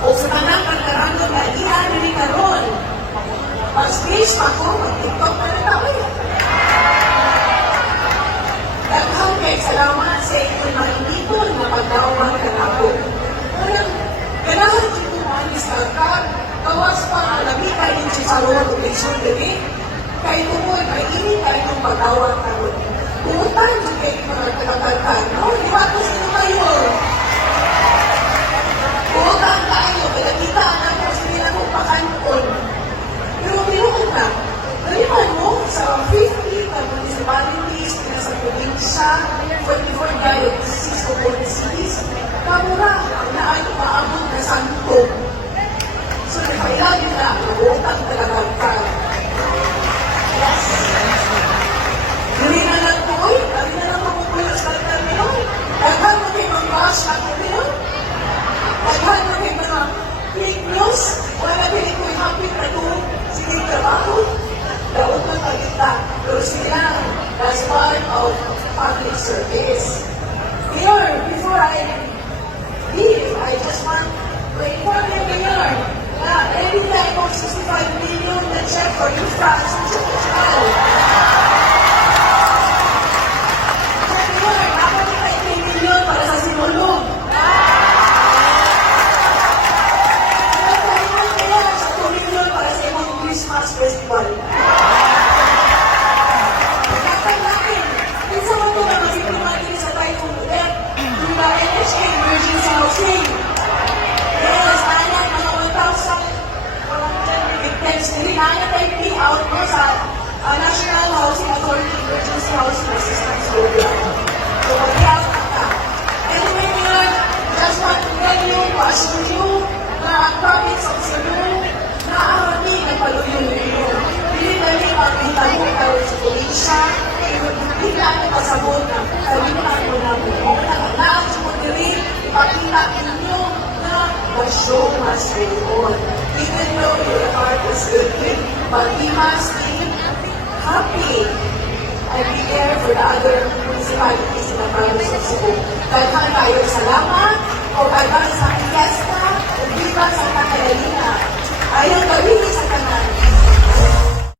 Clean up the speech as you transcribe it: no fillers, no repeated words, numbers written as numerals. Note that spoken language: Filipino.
O sa tanang pagkarano na iyan rin karon. Mag-space pa ko, mag-tiktok na rin ako. Daghang kay salamat sa inyong mainiton na pagdawan ka na ako. Unang, ganahan dito maalis ka ka, gawas pa ang labita yung sisarong location dili. Kay tumoy, kay ini kayo ng pagdawan ka ron. Pumuntan dito kayo mga katakalkan, no? Di ba ito sino kayo? Pumuntan tayo, pinagkita na kung sino na kong pakanon. Pero pinuhan na, naliman mo sa 50 na municipalities na sa probinsya, 44 dioceses o policies, kamura ang naan maabot na santo. So, napailan yun na, nabutang talagang ka. Yes. Dali na lang po, dali na lang mapupulos ka ng termino. Daghan mo kayo mag-wash na termino. Daghan mo kayo mga fake news. Wala kayo ko'y hapit na ito. Sige, trabaho. Daot na pagkita. Pero sila, that's part of public service. Mayor, before I leave, I just want to inform you, Mayor, na every time of 65 million na check for infrastructure. Mayor, ako ni 20 million para sa sinulog. Christmas Festival. Nakakay natin, minsan mo ito na magsipumatin sa tayong ulit, yung NHA Emergency Housing. Yes, nanya, mga 1,100 victims, hindi nanya tayo payout mo sa National Housing Authority Emergency Housing Assistance Program. So, mag-payout na ka. Anyway, Mayor, just want to tell you, to assure you, na ang province of Cebu, naarami ang paluyon ninyo. Dili-dali pag-intamo kayo sa probinsya, hindi na pasabot na kalimutan mo na mo. Naan sa mo dili, ipakita ninyo na the show must go on. Even though your heart is aching, but we must be happy and be there for the other municipalities in the province of Cebu. Daghan tayo salamat o daghan sa fiesta o biba sa Catalina. Ayaw kami